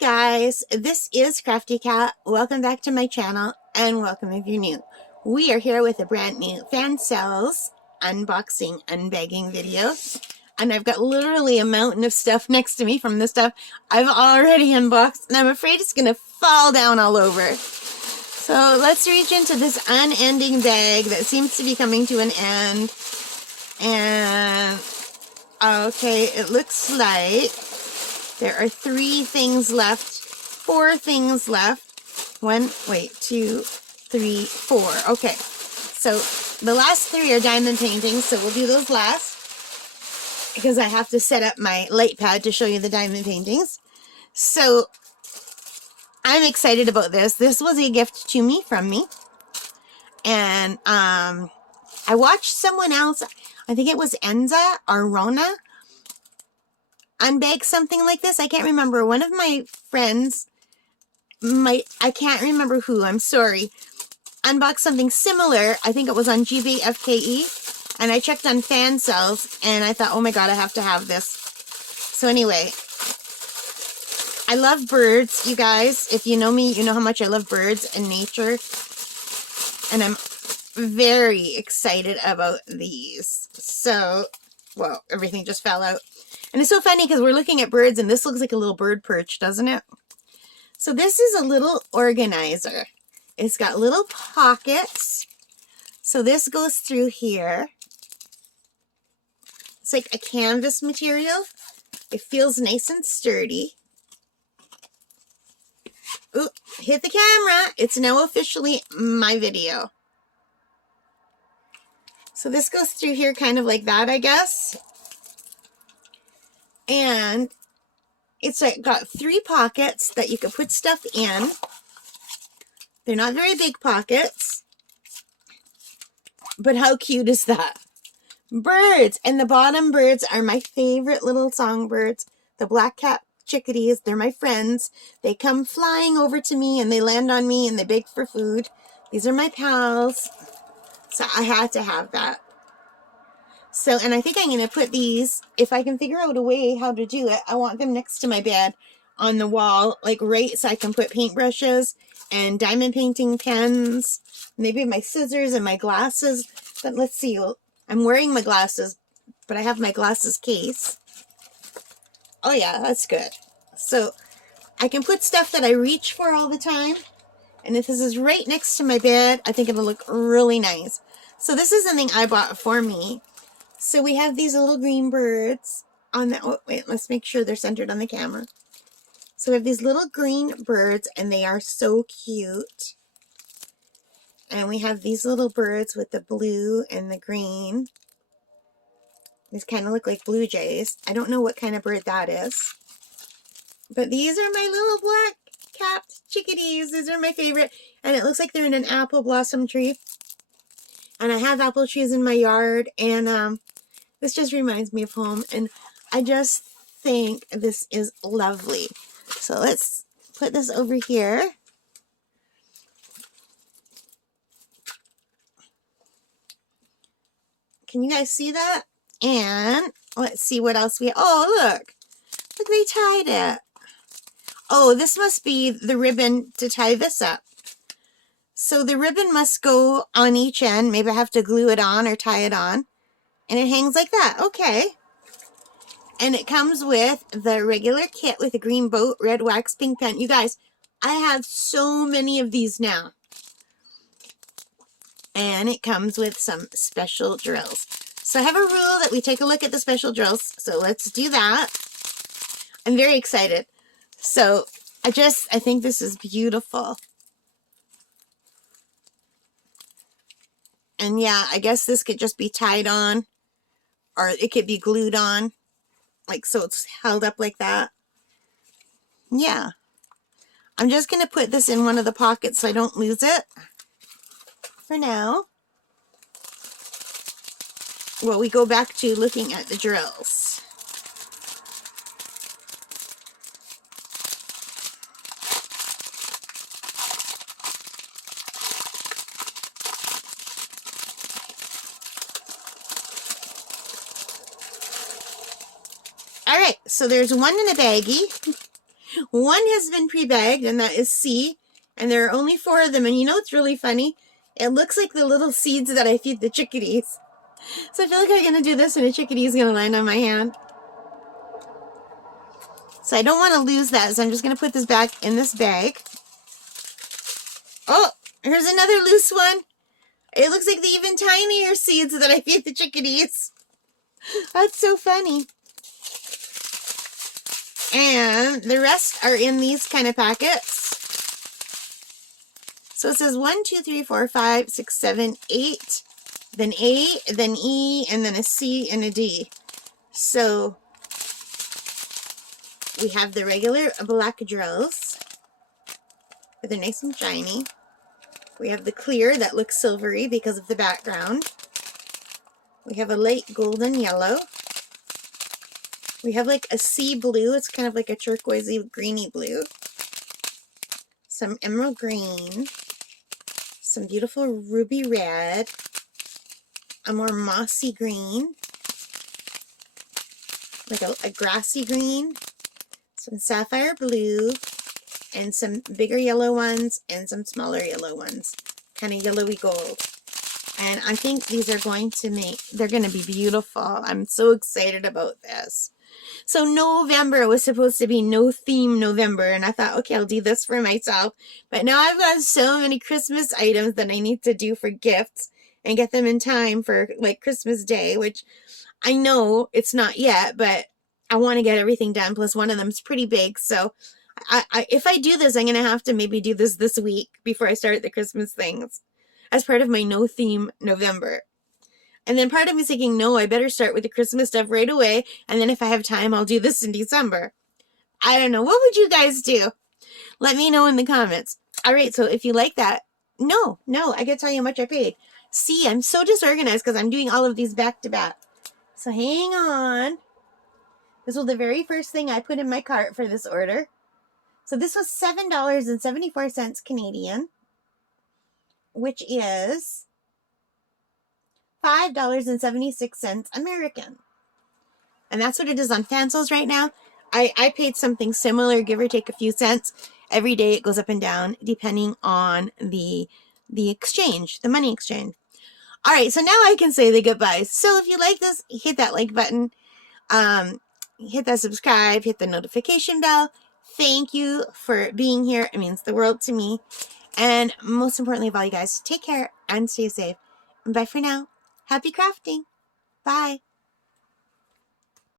guys, this is Crafty Cat. Welcome back to my channel and welcome if you're new. We are here with a brand new Fansells unboxing, unbagging video. And I've got literally a mountain of stuff next to me from the stuff I've already unboxed. And I'm afraid it's going to fall down all over. So let's reach into this unending bag that seems to be coming to an end. And okay, it looks like there are 3 things left, 4 things left. 1, wait, 2, 3, 4. Okay, so the last 3 are diamond paintings, so we'll do those last because I have to set up my light pad to show you the diamond paintings. So I'm excited about this. This was a gift to me from me. And I watched someone else, I think it was Enza or Rona, unbag something like this. I can't remember. One of my friends, I can't remember who, I'm sorry, unboxed something similar. I think it was on GBFKE, and I checked on Fansells, and I thought, oh my god, I have to have this. So anyway, I love birds, you guys. If you know me, you know how much I love birds and nature, and I'm very excited about these. So, well, everything just fell out. And it's so funny because we're looking at birds and this looks like a little bird perch, doesn't it? So this is a little organizer. It's got little pockets. So this goes through here. It's like a canvas material. It feels nice and sturdy. Ooh, hit the camera. It's now officially my video. So this goes through here kind of like that, I guess. And it's like got 3 pockets that you can put stuff in. They're not very big pockets. But how cute is that? Birds. And the bottom birds are my favorite little songbirds. The black-capped chickadees. They're my friends. They come flying over to me and they land on me and they beg for food. These are my pals. So I had to have that. So, and I think I'm going to put these, if I can figure out a way how to do it, I want them next to my bed on the wall, like right so I can put paintbrushes and diamond painting pens, maybe my scissors and my glasses. But let's see, I'm wearing my glasses, but I have my glasses case. Oh yeah, that's good. So I can put stuff that I reach for all the time. And if this is right next to my bed, I think it'll look really nice. So this is something I bought for me. So we have these little green birds on the, oh wait, let's make sure they're centered on the camera. So we have these little green birds and they are so cute. And we have these little birds with the blue and the green. These kind of look like blue jays. I don't know what kind of bird that is. But these are my little black-capped chickadees. These are my favorite. And it looks like they're in an apple blossom tree. And I have apple trees in my yard. And this just reminds me of home. And I just think this is lovely. So let's put this over here. Can you guys see that? And let's see what else we have. Oh, look. Look, they tied it. Oh, this must be the ribbon to tie this up. So the ribbon must go on each end. Maybe I have to glue it on or tie it on. And it hangs like that. Okay. And it comes with the regular kit with a green boat, red wax, pink pen. You guys, I have so many of these now. And it comes with some special drills. So I have a rule that we take a look at the special drills. So let's do that. I'm very excited. So I think this is beautiful. And yeah, I guess this could just be tied on. Or it could be glued on. Like, so it's held up like that. Yeah. I'm just going to put this in one of the pockets so I don't lose it. For now. Well, we go back to looking at the drills. All right, so there's one in a baggie. One has been pre-bagged, and that is C. And there are only 4 of them. And you know what's really funny? It looks like the little seeds that I feed the chickadees. So I feel like I'm going to do this, and a chickadee is going to land on my hand. So I don't want to lose that, so I'm just going to put this back in this bag. Oh, here's another loose one. It looks like the even tinier seeds that I feed the chickadees. That's so funny. And the rest are in these kind of packets. So it says 1, 2, 3, 4, 5, 6, 7, 8. Then A, then E, and then a C and a D. So we have the regular black drills. They're nice and shiny. We have the clear that looks silvery because of the background. We have a light golden yellow. We have like a sea blue. It's kind of like a turquoisey, greeny blue. Some emerald green. Some beautiful ruby red. A more mossy green. Like a grassy green. Some sapphire blue. And some bigger yellow ones and some smaller yellow ones. Kind of yellowy gold. And I think these are going to they're going to be beautiful. I'm so excited about this. So November was supposed to be no theme November. And I thought, okay, I'll do this for myself. But now I've got so many Christmas items that I need to do for gifts. And get them in time for like Christmas Day. Which I know it's not yet. But I want to get everything done. Plus one of them is pretty big. So if I do this, I'm going to have to maybe do this week before I start the Christmas things as part of my no theme November. And then part of me is thinking, no, I better start with the Christmas stuff right away. And then if I have time, I'll do this in December. I don't know. What would you guys do? Let me know in the comments. All right. So if you like that, no, I got to tell you how much I paid. See, I'm so disorganized because I'm doing all of these back to back. So hang on. This was the very first thing I put in my cart for this order. So this was $7.74 Canadian, which is $5.76 American. And that's what it is on Fansells right now. I paid something similar, give or take a few cents. Every day it goes up and down depending on the exchange, the money exchange. All right, so now I can say the goodbyes. So if you like this, hit that like button. Hit that subscribe, hit the notification bell. Thank you for being here. It means the world to me. And most importantly of all, you guys, take care and stay safe. And bye for now. Happy crafting. Bye.